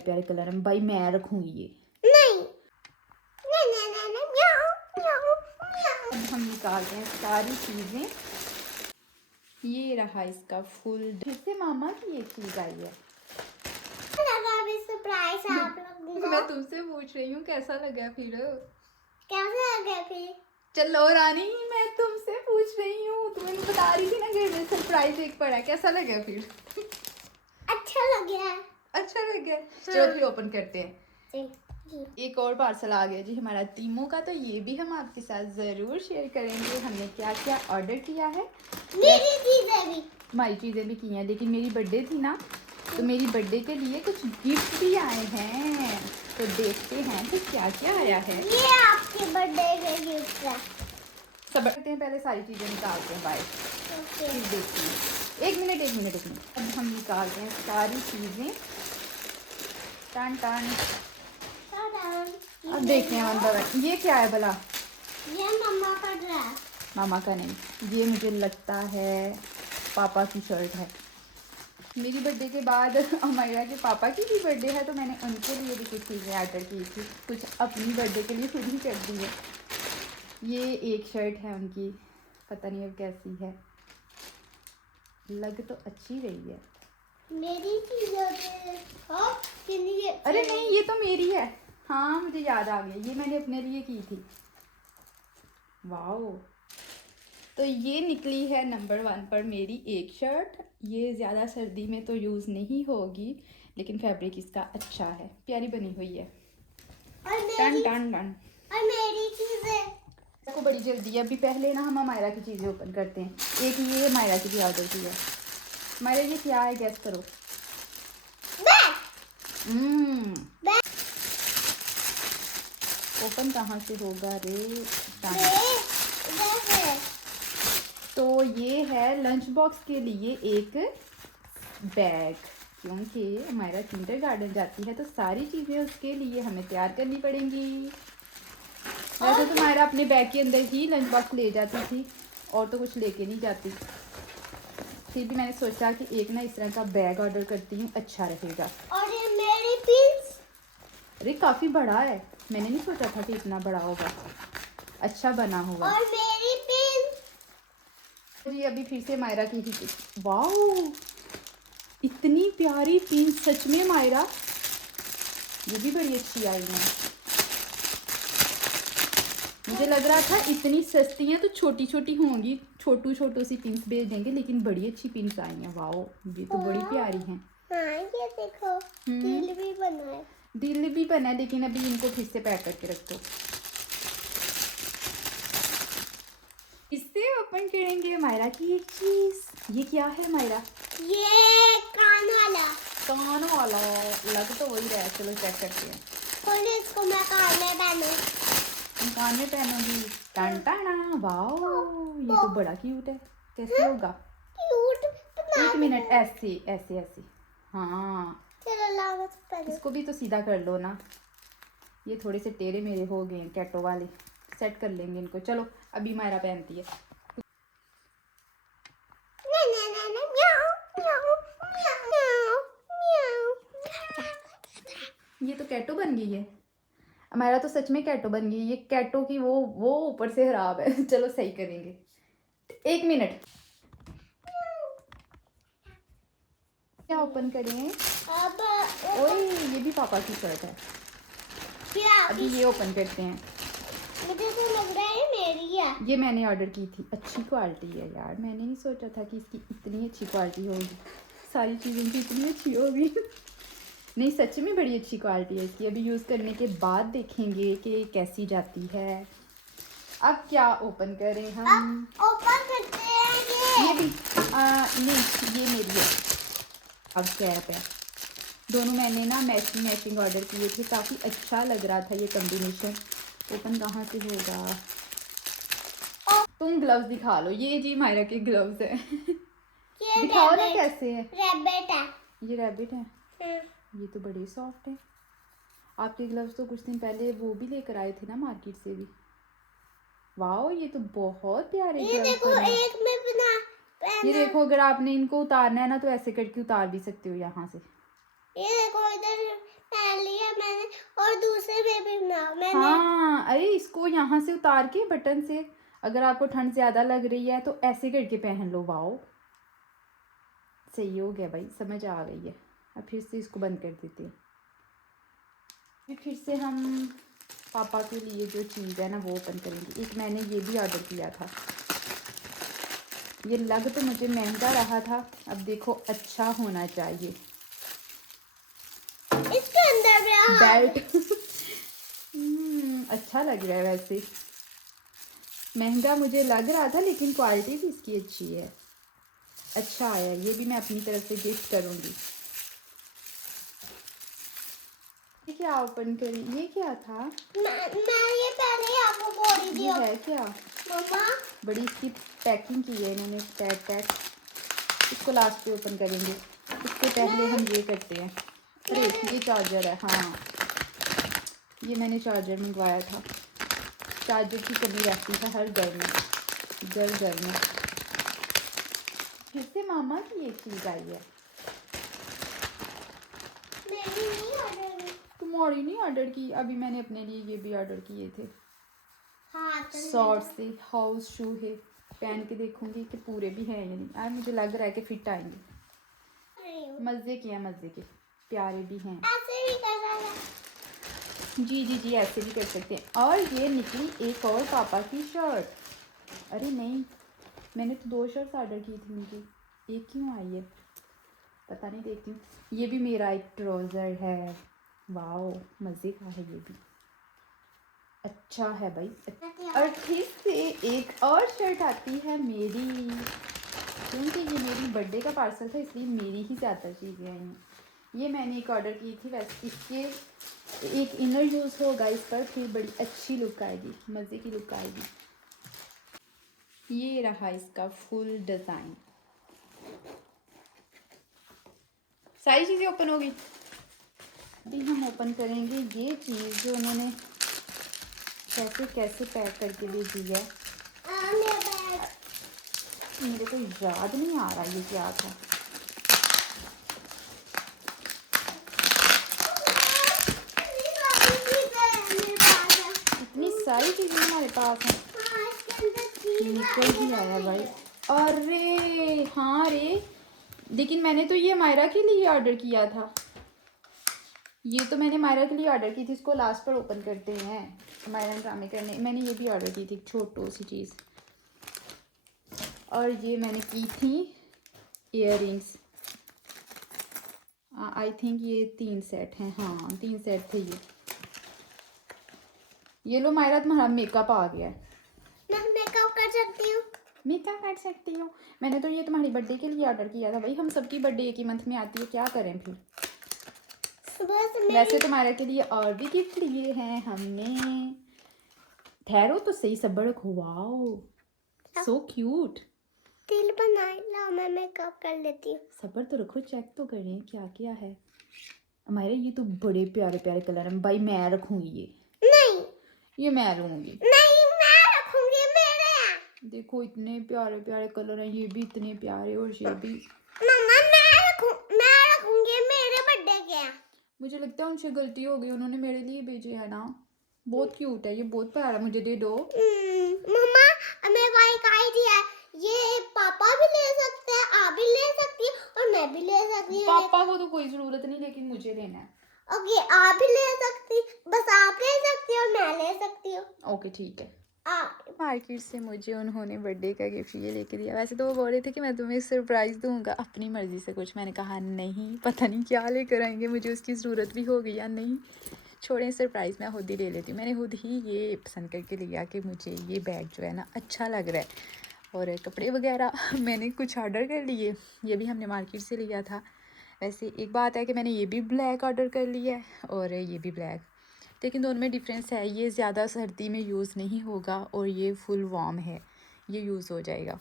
प्यारे कलर में भाई मैं रखूंगी ये। नहीं। अब हम निकालते हैं सारी चीजें। ये रहा इसका फुल। फिर से मामा की एक चीज आई है। सरप्राइज आप लोग को। मैं तुमसे पूछ रही हूँ कैसा लगा फिर। कैसा लगा फिर? चलो रानी मैं तुमसे पूछ रही हूँ, तुम्हें बता रही थी ना घर में सरप्राइज एक पड़ा, कैसा लगा फिर? अच्छा लग गया है। अच्छा लग गया। चलो फिर ओपन करते हैं। जी। एक और पार्सल आ गया जी हमारा टीमो का, तो ये भी हम आपके साथ ज़रूर शेयर करेंगे हमने क्या क्या ऑर्डर किया है। मेरी चीजें भी, हमारी चीज़ें भी की हैं, लेकिन मेरी बर्थडे थी ना, तो मेरी बर्थडे के लिए कुछ गिफ्ट भी आए हैं, तो देखते हैं कि क्या क्या आया है। ये आपके बर्थडे के गिफ्ट है। सब करते हैं, पहले सारी चीज़ें निकालते हैं बाहर, ओके। फिर देखते हैं। एक मिनट। अब हम निकालते हैं सारी चीज़ें। टन टन। अब देखते हैं अंदर ये क्या है भला। ये मम्मा का ड्रेस। मामा का नहीं, ये मुझे लगता है पापा की शर्ट है। मेरी बर्थडे के बाद अमायरा के पापा की भी बर्थडे है, तो मैंने उनके लिए भी कुछ चीज़ें ऑर्डर की थी, कुछ अपनी बर्थडे के लिए खुद ही कर दी है। ये एक शर्ट है उनकी, पता नहीं अब कैसी है, लग तो अच्छी रही है। मेरी चीजें अरे नहीं ये तो मेरी है। हाँ मुझे याद आ गया, ये मैंने अपने लिए की थी। वाओ। तो ये निकली है नंबर 1 पर मेरी एक शर्ट। ये ज़्यादा सर्दी में तो यूज़ नहीं होगी, लेकिन फैब्रिक इसका अच्छा है, प्यारी बनी हुई है। टन टन टन। और मेरी चीजें इसको बड़ी जल्दी है, अभी पहले ना हम मायरा की चीज़ें ओपन करते हैं। एक ये मायरा की भी ऑर्डर की है। मायरा ये क्या है गैस करो। ओपन कहाँ से होगा रे। तो ये है लंच बॉक्स के लिए एक बैग, क्योंकि हमारा किंडर गार्डन जाती है तो सारी चीज़ें उसके लिए हमें तैयार करनी पड़ेंगी। वैसे तो हमारा अपने बैग के अंदर ही लंच बॉक्स ले जाती थी और तो कुछ लेके नहीं जाती, फिर भी मैंने सोचा कि एक ना इस तरह का बैग ऑर्डर करती हूँ, अच्छा रहेगा। और ये मेरी पिंस। अरे काफ़ी बड़ा है, मैंने नहीं सोचा था कि इतना बड़ा होगा, अच्छा बना होगा। और मेरी पिंस जी अभी फिर से मायरा की ही। वाओ इतनी प्यारी पिन, सच में मायरा ये भी बड़ी अच्छी आई है। मुझे लग रहा था इतनी सस्ती हैं तो छोटी छोटी होंगी, छोटू सी पिंस भेज देंगे, लेकिन बड़ी अच्छी पिंस आई हैं। वाओ ये तो बड़ी प्यारी हैं। हाँ ये देखो दिल भी बना है। दिल भी बना है, लेकिन अभी इनको फिर से पैक करके रख दो। इससे ओपन करेंगे मायरा की एक चीज। ये क्या है मायरा? ये कान वाला लग तो वही रहा है, चलो चेक करते हैं। खोलो इसको, मैं कान में पहनूं। कान में पहनूंगी। टन टना। वाओ ये तो बड़ा क्यूट है, कैसे होगा? क्यूट। एक मिनट, ऐसे ऐसे ऐसे। हाँ चलो लाओ मैं पहनूं। इसको भी तो सीधा कर लो ना, ये थोड़े से टेढ़े मेरे हो गए हैं कैटो वाले, सेट कर लेंगे इनको। चलो अभी मायरा पहनती है। ये तो कैटो बन गई है, हमारा तो सच में कैटो बन गई। ये कैटो की वो ऊपर से खराब है। चलो सही करेंगे, एक मिनट। क्या ओपन करें? अब ओए ये भी पापा की शर्ट है, अभी ये ओपन करते हैं। मुझे तो लग रहा है मेरी है। ये मैंने ऑर्डर की थी, अच्छी क्वालिटी है यार, मैंने नहीं सोचा था कि इसकी इतनी अच्छी क्वालिटी होगी, सारी चीज़ें की इतनी अच्छी होगी। नहीं सच में बड़ी अच्छी क्वालिटी है इसकी, अभी यूज़ करने के बाद देखेंगे कि कैसी जाती है। अब क्या ओपन करें हम? ओपन करते हैं ये भी नहीं ये मेरी है। अब कैप है, दोनों मैंने ना मैचिंग ऑर्डर किए थे, काफ़ी अच्छा लग रहा था ये कॉम्बिनेशन। ओपन कहाँ से होगा? तुम ग्लव्स दिखा लो। ये जी मायरा के ग्लव्स है। दिखाओ ना कैसे है। रैबिट है। ये रैबिट है। ये तो बड़े सॉफ्ट है। आपके ग्लव्स तो कुछ दिन पहले वो भी लेकर आए थे ना मार्केट से भी। वाओ ये तो बहुत प्यारे ये ग्लव्स देखो बने। एक में बिना ये देखो, अगर आपने इनको उतारना है ना तो ऐसे करके उतार भी सकते हो यहाँ से। ये देखो इधर अरे इसको यहाँ से उतार के बटन से, अगर आपको ठंड ज़्यादा लग रही है तो ऐसे करके पहन लो। वाओ, सही हो गया भाई, समझ आ गई है। अब फिर से इसको बंद कर देते हैं। फिर से हम पापा के लिए जो चीज़ है ना वो ओपन करेंगे। एक मैंने ये भी ऑर्डर किया था, ये लग तो मुझे महंगा रहा था, अब देखो अच्छा होना चाहिए। इसके अंदर भी बेल्ट अच्छा लग रहा है। वैसे महंगा मुझे लग रहा था लेकिन क्वालिटी भी इसकी अच्छी है, अच्छा आया। ये भी मैं अपनी तरफ से गिफ्ट करूँगी। ये क्या ओपन करी, ये क्या था? मैं ये पहले ही आपको बोल रही थी। ये है क्या? मम्मा बड़ी इसकी पैकिंग की है इन्होंने, पैक। इसको लास्ट पे ओपन करेंगे, इससे पहले हम ये करते हैं। अरे ये चार्जर है, हाँ ये मैंने चार्जर मंगवाया था। चार्जर की कमी रहती है हर घर में, घर में। फिर से मामा की ये चीज़ आई है। मेरी नहीं ऑर्डर। तुम्हारी नहीं ऑर्डर की, अभी मैंने अपने लिए ये भी ऑर्डर किए थे। हाँ शॉर्ट से हाउस शू है, पहन के देखूंगी कि पूरे भी हैं या नहीं। यार मुझे लग रहा है कि फिट आएंगे। मज़े के हैं, मज़े के, प्यारे भी हैं। ऐसे भी कर रहा है। जी ऐसे भी कर सकते हैं। और ये निकली एक और पापा की शर्ट। अरे नहीं, मैंने तो 2 शर्ट्स ऑर्डर की थी उनकी, एक क्यों आई है पता नहीं, देखती हूँ। ये भी मेरा एक ट्राउज़र है। वाओ, मज़े का है ये भी, अच्छा है भाई। और फिर से एक और शर्ट आती है मेरी, क्योंकि ये मेरी बर्थडे का पार्सल था इसलिए मेरी ही ज़्यादा चीज़ें आई हैं। ये मैंने एक ऑर्डर की थी। वैसे इसके एक इनर यूज़ होगा इस पर, फिर बड़ी अच्छी लुक आएगी, मज़े की लुक आएगी। ये रहा इसका फुल डिज़ाइन। सारी चीज़ें ओपन हो गई। अभी हम ओपन करेंगे ये चीज़ जो उन्होंने कैसे पैक करके भेजी है। मेरे को याद नहीं आ रहा ये क्या था। इतनी सारी चीज़ें हमारे पास हैं, निकल भी आया भाई। अरे हाँ रे, लेकिन मैंने तो ये मायरा के लिए ऑर्डर किया था। ये तो मैंने मायरा के लिए ऑर्डर की थी, इसको लास्ट पर ओपन करते हैं। मायरा ड्रामे करने मैंने ये भी ऑर्डर की थी, छोटो सी चीज़। और ये मैंने की थी इयररिंग्स। आई थिंक ये 3 सेट हैं, हाँ 3 सेट थे ये लो मायरा, तुम्हारा मेकअप आ गया है। मैं मेकअप कर सकती हूँ। मेकअप कर सकती हो। मैंने तो ये तुम्हारी बर्थडे के लिए ऑर्डर किया था भाई, हम सबकी बर्थडे एक ही मंथ में आती है, क्या करें फिर। वैसे तुम्हारे के लिए और भी गिफ्ट लिए हैं हमने। ठहरो तो सही, सब्र रखो। Wow so cute. दिल बनाए ला, मैं मेकअप कर लेती हूँ। सब्र तो रखो, चेक तो करें क्या क्या है। हमारे ये तो बड़े प्यारे प्यारे कलर हैं भाई, मैं रखूंगी ये। नहीं, ये मैं लूंगी। नहीं मैं रखूंगी, मेरे हैं। देखो इतने प्यारे प्यारे कलर हैं, ये भी इतने प्यारे, और ये भी। मम्मा मैं रखूंगी, मेरे बर्थडे के हैं। मुझे लगता है उनसे गलती हो गई, उन्होंने मेरे लिए भेजे है ना। बहुत क्यूट है ये, बहुत प्यारा, मुझे दे दो। मम्मा मेरे को एक आइडिया है, ये पापा भी ले सकते हैं, आप भी ले सकती हो और मैं भी ले सकती हूँ। पापा को तो कोई जरूरत नहीं, लेकिन मुझे लेना है। ओके, आप भी ले सकती, बस आप ले सकती हो, मैं ले सकती हूँ। ओके ठीक है। मार्केट से मुझे उन्होंने बर्थडे का गिफ्ट ये लेके दिया। वैसे तो वो बोल रहे थे कि मैं तुम्हें सरप्राइज़ दूंगा अपनी मर्ज़ी से कुछ, मैंने कहा नहीं, पता नहीं क्या लेकर आएंगे, मुझे उसकी ज़रूरत भी होगी या नहीं। छोड़ें सरप्राइज़, मैं खुद ही ले लेती हूँ। मैंने खुद ही ये पसंद करके लिया कि मुझे ये बैग जो है ना अच्छा लग रहा है। और कपड़े वगैरह मैंने कुछ ऑर्डर कर लिए, ये भी हमने मार्केट से लिया था। वैसे एक बात है कि मैंने ये भी ब्लैक ऑर्डर कर लिया है और ये भी ब्लैक, लेकिन दोनों में डिफरेंस है। ये ज़्यादा सर्दी में यूज़ नहीं होगा और ये फुल वार्म है, ये यूज़ हो जाएगा।